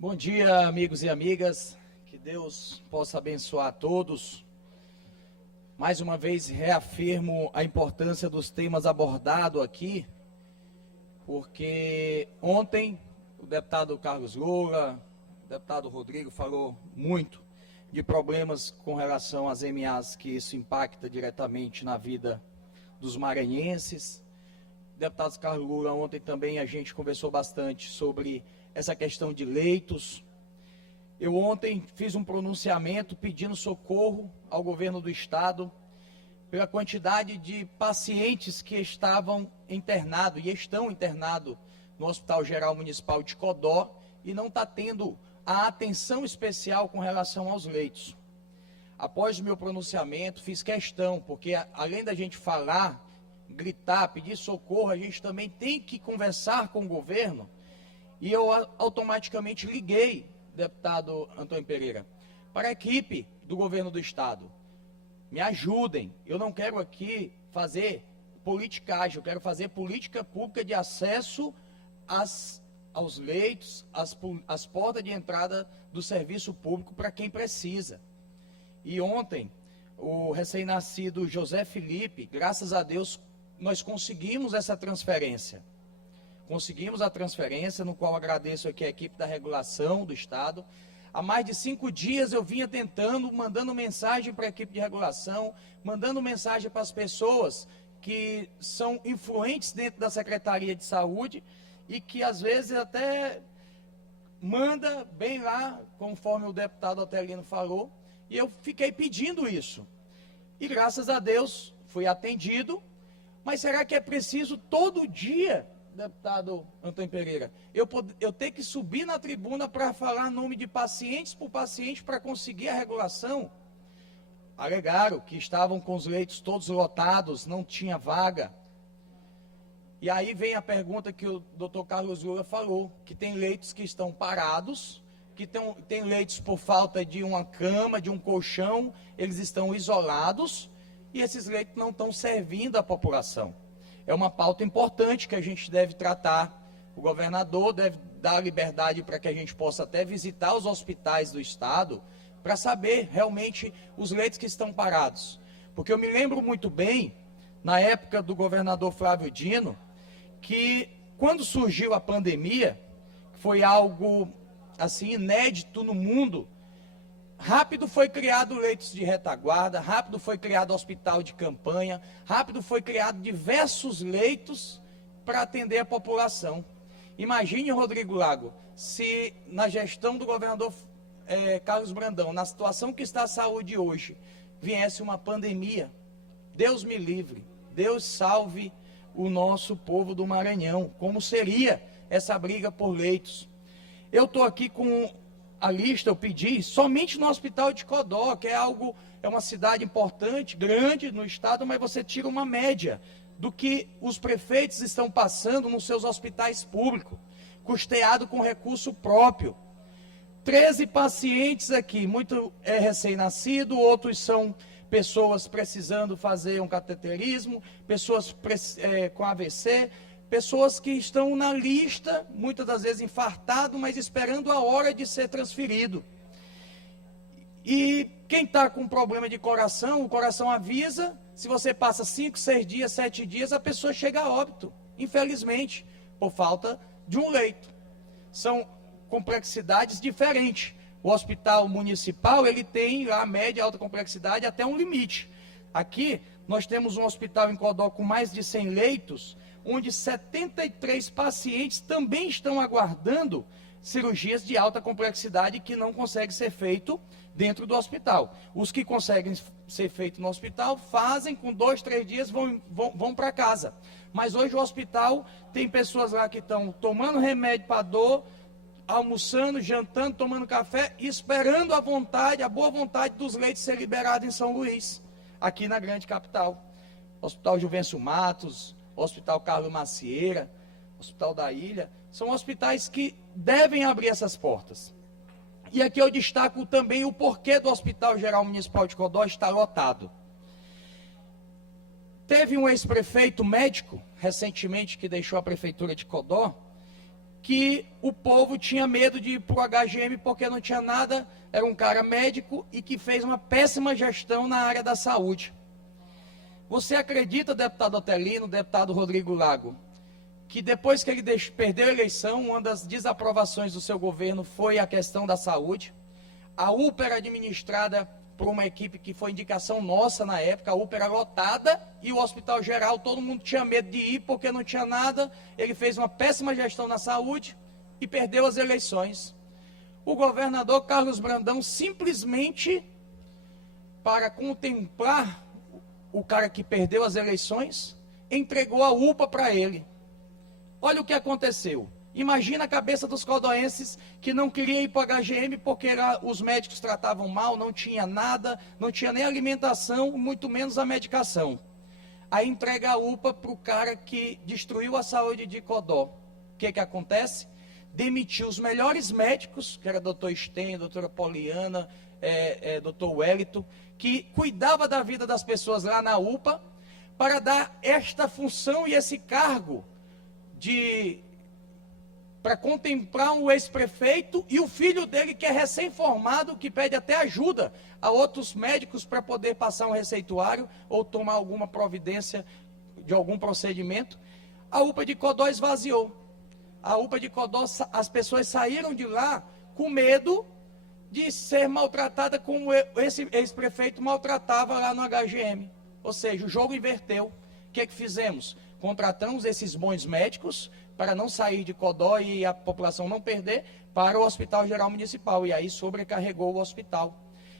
Bom dia, amigos e amigas, que Deus possa abençoar a todos. Mais uma vez reafirmo a importância dos temas abordados aqui, porque ontem o deputado Carlos Lula, o deputado Rodrigo falou muito de problemas com relação às MAs, que isso impacta diretamente na vida dos maranhenses. Deputado Carlos Lula, ontem também a gente conversou bastante sobre essa questão de leitos. Eu ontem fiz um pronunciamento pedindo socorro ao governo do estado pela quantidade de pacientes que estavam internados e estão internados no Hospital Geral Municipal de Codó e não está tendo a atenção especial com relação aos leitos. Após o meu pronunciamento, fiz questão, porque além da gente falar, gritar, pedir socorro, a gente também tem que conversar com o governo. E eu automaticamente liguei, deputado Antônio Pereira, para a equipe do governo do estado. Me ajudem, eu não quero aqui fazer politicagem, eu quero fazer política pública de acesso aos leitos, às portas de entrada do serviço público para quem precisa. E ontem, o recém-nascido José Felipe, graças a Deus, nós conseguimos essa transferência. Conseguimos a transferência, no qual agradeço aqui a equipe da regulação do estado. Há mais de 5 dias eu vinha tentando, mandando mensagem para a equipe de regulação, mandando mensagem para as pessoas que são influentes dentro da Secretaria de Saúde e que às vezes até manda bem lá, conforme o deputado Otelino falou, e eu fiquei pedindo isso. E graças a Deus fui atendido, mas será que é preciso todo dia, deputado Antônio Pereira, eu ter que subir na tribuna para falar nome de pacientes por paciente para conseguir a regulação? Alegaram que estavam com os leitos todos lotados, não tinha vaga. E aí vem a pergunta que o doutor Carlos Lula falou, que tem leitos que estão parados, que tem leitos por falta de uma cama, de um colchão, eles estão isolados e esses leitos não estão servindo à população. É uma pauta importante que a gente deve tratar. O governador deve dar liberdade para que a gente possa até visitar os hospitais do estado para saber realmente os leitos que estão parados. Porque eu me lembro muito bem, na época do governador Flávio Dino, que quando surgiu a pandemia, foi algo assim inédito no mundo, rápido foi criado leitos de retaguarda, rápido foi criado hospital de campanha, rápido foi criado diversos leitos para atender a população. Imagine, Rodrigo Lago, se na gestão do governador Carlos Brandão, na situação que está a saúde hoje, viesse uma pandemia. Deus me livre, Deus salve o nosso povo do Maranhão. Como seria essa briga por leitos? Eu estou aqui com a lista, eu pedi, somente no Hospital de Codó, que é uma cidade importante, grande no estado, mas você tira uma média do que os prefeitos estão passando nos seus hospitais públicos, custeado com recurso próprio. 13 pacientes aqui, muito é recém-nascido, outros são pessoas precisando fazer um cateterismo, pessoas com AVC, pessoas que estão na lista, muitas das vezes infartado, mas esperando a hora de ser transferido. E quem está com problema de coração, o coração avisa, se você passa 5, 6 dias, 7 dias, a pessoa chega a óbito, infelizmente, por falta de um leito. São complexidades diferentes. O hospital municipal, ele tem lá média, alta complexidade, até um limite. Aqui, nós temos um hospital em Codó com mais de 100 leitos, onde 73 pacientes também estão aguardando cirurgias de alta complexidade que não conseguem ser feito dentro do hospital. Os que conseguem ser feitos no hospital fazem, com 2, 3 dias vão para casa. Mas hoje o hospital tem pessoas lá que estão tomando remédio para dor, almoçando, jantando, tomando café, esperando a boa vontade dos leitos ser liberados em São Luís, aqui na grande capital. Hospital Juvencio Matos, Hospital Carlos Macieira, Hospital da Ilha, são hospitais que devem abrir essas portas. E aqui eu destaco também o porquê do Hospital Geral Municipal de Codó estar lotado. Teve um ex-prefeito médico, recentemente, que deixou a prefeitura de Codó, que o povo tinha medo de ir para o HGM porque não tinha nada, era um cara médico e que fez uma péssima gestão na área da saúde. Você acredita, deputado Otelino, deputado Rodrigo Lago, que depois que ele perdeu a eleição, uma das desaprovações do seu governo foi a questão da saúde? A UPA era administrada por uma equipe que foi indicação nossa na época, a UPA era lotada e o Hospital Geral, todo mundo tinha medo de ir porque não tinha nada, ele fez uma péssima gestão na saúde e perdeu as eleições. O governador Carlos Brandão simplesmente, para contemplar o cara que perdeu as eleições, entregou a UPA para ele. Olha o que aconteceu. Imagina a cabeça dos codóenses que não queriam ir para o HGM porque os médicos tratavam mal, não tinha nada, não tinha nem alimentação, muito menos a medicação. Aí entrega a UPA para o cara que destruiu a saúde de Codó. O que acontece? Demitiu os melhores médicos, que era o doutor Sten, a doutora Poliana, doutor Wellington, que cuidava da vida das pessoas lá na UPA, para dar esta função e esse cargo para contemplar um ex-prefeito e o filho dele que é recém-formado, que pede até ajuda a outros médicos para poder passar um receituário ou tomar alguma providência de algum procedimento. A UPA de Codó esvaziou. A UPA de Codó, as pessoas saíram de lá com medo de ser maltratada como esse ex-prefeito maltratava lá no HGM. Ou seja, o jogo inverteu. O que fizemos? Contratamos esses bons médicos para não sair de Codó e a população não perder para o Hospital Geral Municipal. E aí sobrecarregou o hospital.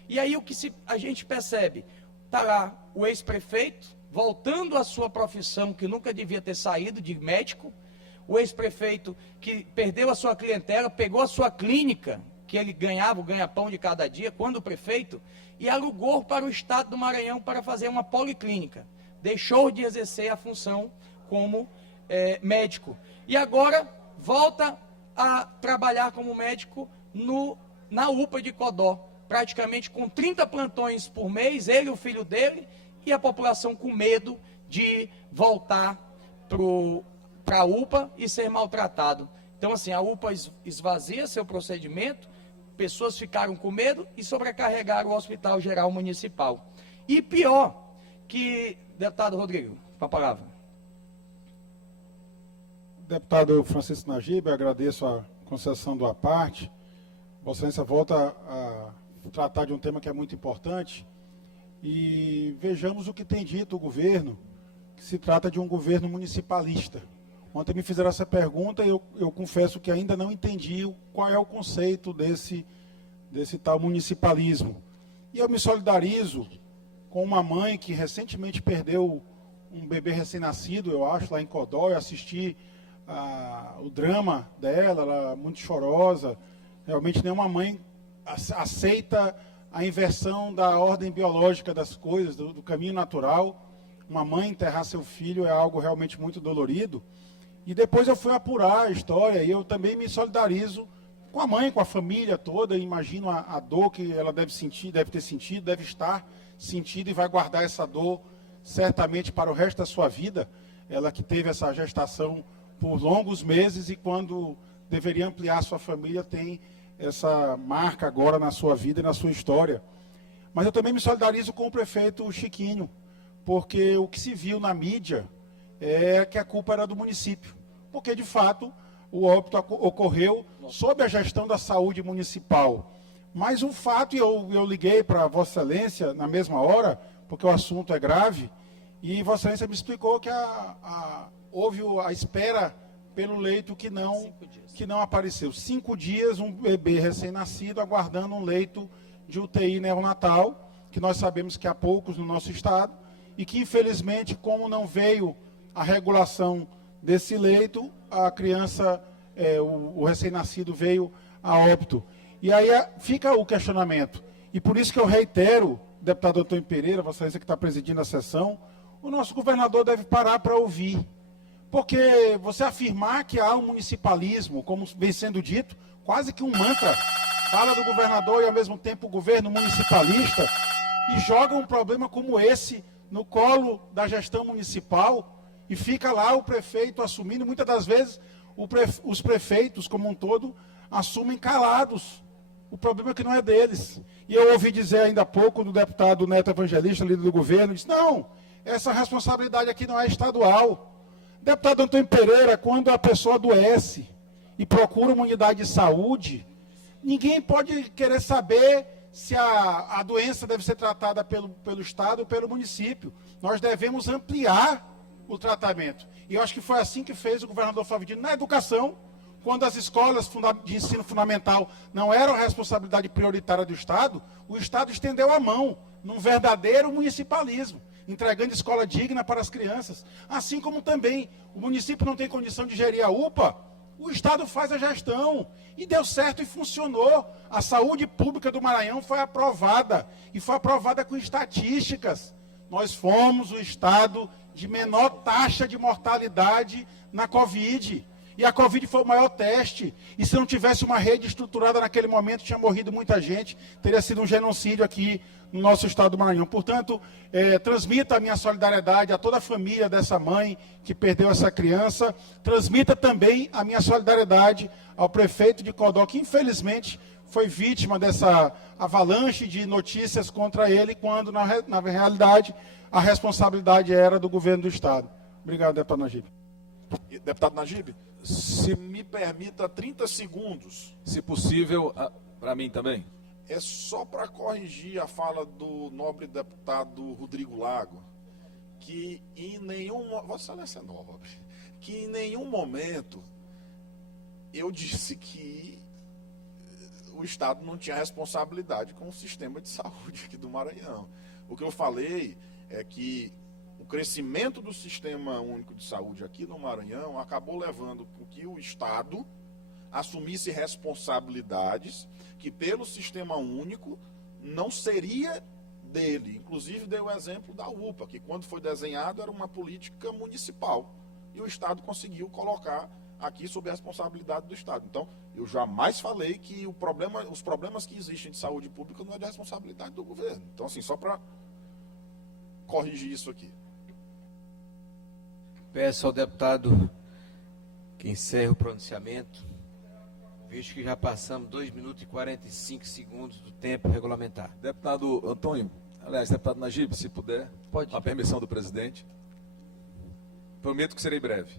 E aí o que a gente percebe? Está lá o ex-prefeito voltando à sua profissão, que nunca devia ter saído, de médico. O ex-prefeito que perdeu a sua clientela, pegou a sua clínica, que ele ganhava o ganha-pão de cada dia, quando prefeito, e alugou para o estado do Maranhão para fazer uma policlínica. Deixou de exercer a função como médico. E agora volta a trabalhar como médico na UPA de Codó, praticamente com 30 plantões por mês, ele e o filho dele, e a população com medo de voltar para a UPA e ser maltratado. Então, assim, a UPA esvazia seu procedimento, pessoas ficaram com medo e sobrecarregaram o Hospital Geral Municipal. E pior, deputado Rodrigo, com a palavra. Deputado Francisco Najib, agradeço a concessão do à parte. Vossa Excelência volta a tratar de um tema que é muito importante e vejamos o que tem dito o governo, que se trata de um governo municipalista. Ontem me fizeram essa pergunta e eu confesso que ainda não entendi qual é o conceito desse tal municipalismo. E eu me solidarizo com uma mãe que recentemente perdeu um bebê recém-nascido, eu acho, lá em Codó. Eu assisti o drama dela, ela muito chorosa. Realmente nenhuma mãe aceita a inversão da ordem biológica das coisas, do caminho natural. Uma mãe enterrar seu filho é algo realmente muito dolorido. E depois eu fui apurar a história e eu também me solidarizo com a mãe, com a família toda. Imagino a dor que ela deve sentir, deve ter sentido, deve estar sentindo e vai guardar essa dor certamente para o resto da sua vida. Ela que teve essa gestação por longos meses e quando deveria ampliar sua família tem essa marca agora na sua vida e na sua história. Mas eu também me solidarizo com o prefeito Chiquinho, porque o que se viu na mídia é que a culpa era do município, porque de fato o óbito ocorreu sob a gestão da saúde municipal. Mas um fato, e eu liguei para Vossa Excelência na mesma hora, porque o assunto é grave, e Vossa Excelência me explicou que houve a espera pelo leito que não apareceu. 5 dias, um bebê recém-nascido aguardando um leito de UTI neonatal, que nós sabemos que há poucos no nosso estado, e que infelizmente, como não veio a regulação desse leito, a criança, o recém-nascido veio a óbito. E aí fica o questionamento. E por isso que eu reitero, deputado Antônio Pereira, Vossa Excelência que está presidindo a sessão, o nosso governador deve parar para ouvir. Porque você afirmar que há um municipalismo, como vem sendo dito, quase que um mantra, fala do governador e ao mesmo tempo o governo municipalista, e joga um problema como esse no colo da gestão municipal, e fica lá o prefeito assumindo. Muitas das vezes os prefeitos, como um todo, assumem calados. O problema é que não é deles. E eu ouvi dizer ainda há pouco do deputado Neto Evangelista, líder do governo, disse, não, essa responsabilidade aqui não é estadual. Deputado Antônio Pereira, quando a pessoa adoece e procura uma unidade de saúde, ninguém pode querer saber se a doença deve ser tratada pelo Estado ou pelo município. Nós devemos ampliar o tratamento. E eu acho que foi assim que fez o governador Flávio Dino na educação, quando as escolas de ensino fundamental não eram responsabilidade prioritária do Estado, o Estado estendeu a mão num verdadeiro municipalismo, entregando escola digna para as crianças. Assim como também o município não tem condição de gerir a UPA, o Estado faz a gestão. E deu certo e funcionou. A saúde pública do Maranhão foi aprovada. E foi aprovada com estatísticas. Nós fomos o Estado de menor taxa de mortalidade na Covid. E a Covid foi o maior teste. E se não tivesse uma rede estruturada naquele momento, tinha morrido muita gente. Teria sido um genocídio aqui no nosso estado do Maranhão. Portanto, transmita a minha solidariedade a toda a família dessa mãe que perdeu essa criança. Transmita também a minha solidariedade ao prefeito de Codó, que infelizmente foi vítima dessa avalanche de notícias contra ele, quando na realidade a responsabilidade era do governo do estado. Obrigado, deputado Najib. Deputado Najib, se me permita 30 segundos. Se possível, para mim também. É só para corrigir a fala do nobre deputado Rodrigo Lago, que em nenhum... Vossa Excelência é nobre. Que em nenhum momento eu disse que o Estado não tinha responsabilidade com o sistema de saúde aqui do Maranhão. O que eu falei é que o crescimento do Sistema Único de Saúde aqui no Maranhão acabou levando com que o Estado assumisse responsabilidades que pelo Sistema Único não seria dele. Inclusive deu o exemplo da UPA, que quando foi desenhado era uma política municipal. E o Estado conseguiu colocar aqui sob a responsabilidade do Estado. Então, eu jamais falei que os problemas que existem de saúde pública não é de responsabilidade do governo. Então, assim, só para corrigir isso aqui. Peço ao deputado que encerre o pronunciamento, visto que já passamos 2 minutos e 45 segundos do tempo regulamentar. Deputado Antônio, aliás, deputado Najib, se puder, Pode. com a permissão do presidente. Prometo que serei breve.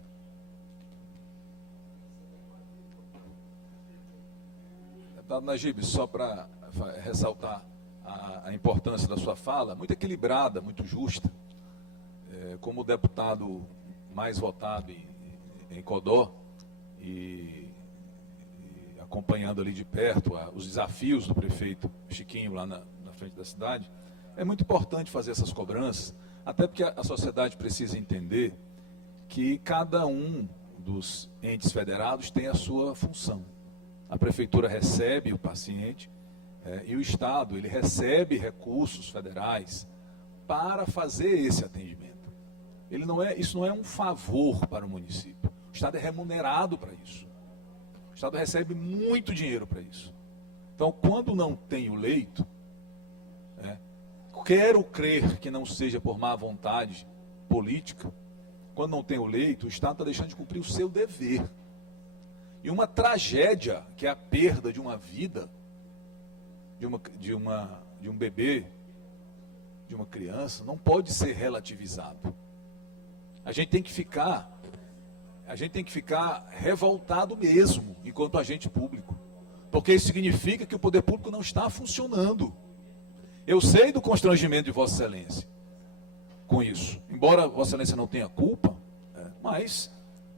Deputado Najib, só para ressaltar a importância da sua fala, muito equilibrada, muito justa. Como deputado mais votado em Codó e acompanhando ali de perto os desafios do prefeito Chiquinho lá na frente da cidade, é muito importante fazer essas cobranças, até porque a sociedade precisa entender que cada um dos entes federados tem a sua função. A prefeitura recebe o paciente e o Estado ele recebe recursos federais para fazer esse atendimento. Isso não é um favor para o município. O Estado é remunerado para isso. O Estado recebe muito dinheiro para isso. Então, quando não tem o leito, quero crer que não seja por má vontade política, quando não tem o leito, o Estado está deixando de cumprir o seu dever. E uma tragédia, que é a perda de uma vida, de um bebê, de uma criança, não pode ser relativizado. A gente tem que ficar revoltado mesmo, enquanto agente público. Porque isso significa que o poder público não está funcionando. Eu sei do constrangimento de Vossa Excelência com isso. Embora Vossa Excelência não tenha culpa, mas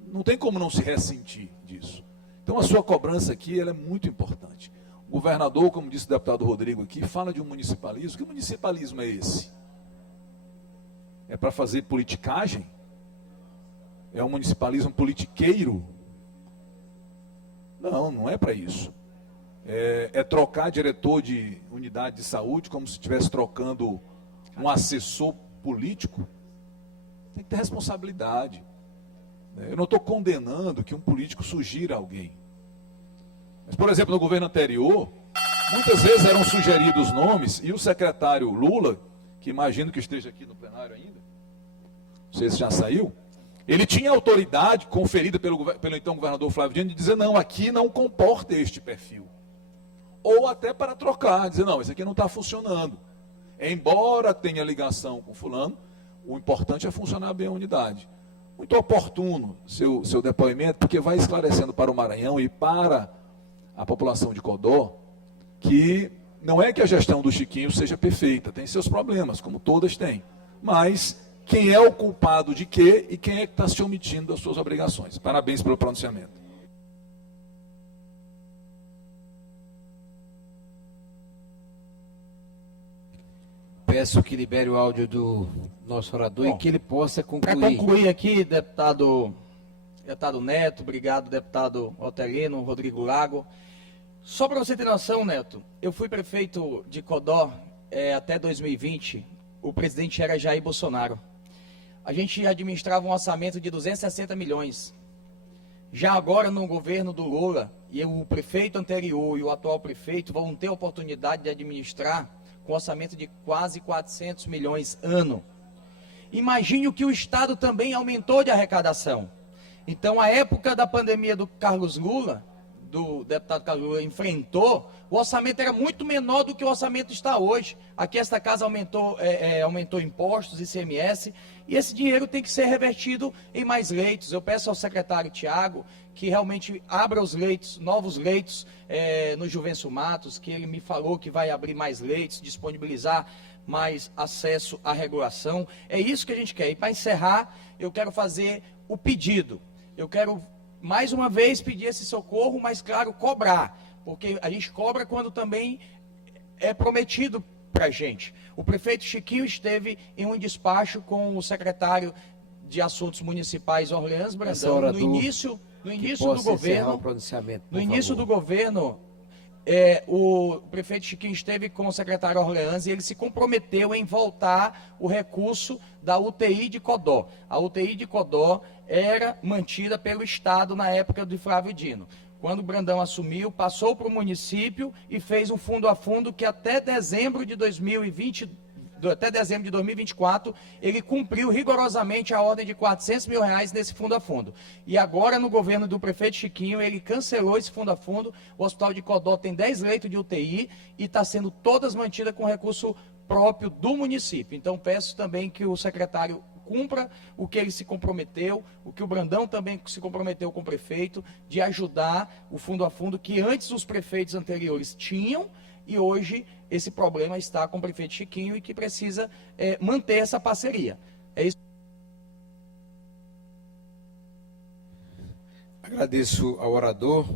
não tem como não se ressentir disso. Então a sua cobrança aqui ela é muito importante. O governador, como disse o deputado Rodrigo aqui, fala de um municipalismo. Que municipalismo é esse? É para fazer politicagem? É um municipalismo politiqueiro? Não, não é para isso. É trocar diretor de unidade de saúde como se estivesse trocando um assessor político. Tem que ter responsabilidade. Eu não estou condenando que um político sugira alguém. Mas, por exemplo, no governo anterior, muitas vezes eram sugeridos nomes e o secretário Lula, que imagino que esteja aqui no plenário ainda, não sei se já saiu, Ele tinha autoridade conferida pelo então governador Flávio Dino de dizer, não, aqui não comporta este perfil. Ou até para trocar, dizer, não, isso aqui não está funcionando. Embora tenha ligação com fulano, o importante é funcionar bem a unidade. Muito oportuno seu depoimento, porque vai esclarecendo para o Maranhão e para a população de Codó que não é que a gestão do Chiquinho seja perfeita, tem seus problemas, como todas têm, mas quem é o culpado de quê e quem é que está se omitindo das suas obrigações. Parabéns pelo pronunciamento. Peço que libere o áudio do nosso orador Bom, e que ele possa Para concluir. concluir aqui, deputado Neto, obrigado, deputado Otelino, Rodrigo Lago. Só para você ter noção, Neto, eu fui prefeito de Codó até 2020, o presidente era Jair Bolsonaro. A gente administrava um orçamento de 260 milhões. Já agora, no governo do Lula, e o prefeito anterior e o atual prefeito vão ter a oportunidade de administrar com orçamento de quase 400 milhões ano. Imagine o que o Estado também aumentou de arrecadação. Então, a época da pandemia do Carlos Lula, do deputado Carlos Lula, enfrentou, o orçamento era muito menor do que o orçamento está hoje. Aqui esta casa aumentou impostos, ICMS, e esse dinheiro tem que ser revertido em mais leitos. Eu peço ao secretário Tiago que realmente abra os leitos, novos leitos no Juvencio Matos, que ele me falou que vai abrir mais leitos, disponibilizar mais acesso à regulação. É isso que a gente quer. E para encerrar, eu quero fazer o pedido. Eu quero, mais uma vez, pedir esse socorro, mas, claro, cobrar. Porque a gente cobra quando também é prometido para a gente. O prefeito Chiquinho esteve em um despacho com o secretário de Assuntos Municipais, Orleans Brandão, no início do governo. No início do governo, o prefeito Chiquinho esteve com o secretário Orleans e ele se comprometeu em voltar o recurso da UTI de Codó. A UTI de Codó era mantida pelo Estado na época de Flávio Dino. Quando o Brandão assumiu, passou para o município e fez um fundo a fundo que até dezembro de 2024, ele cumpriu rigorosamente a ordem de R$400 mil nesse fundo a fundo. E agora, no governo do prefeito Chiquinho, ele cancelou esse fundo a fundo. O Hospital de Codó tem 10 leitos de UTI e está sendo todas mantidas com recurso próprio do município. Então, peço também que o secretário cumpra o que ele se comprometeu, o que o Brandão também se comprometeu com o prefeito, de ajudar o fundo a fundo que antes os prefeitos anteriores tinham, e hoje esse problema está com o prefeito Chiquinho e que precisa manter essa parceria. É isso. Agradeço ao orador.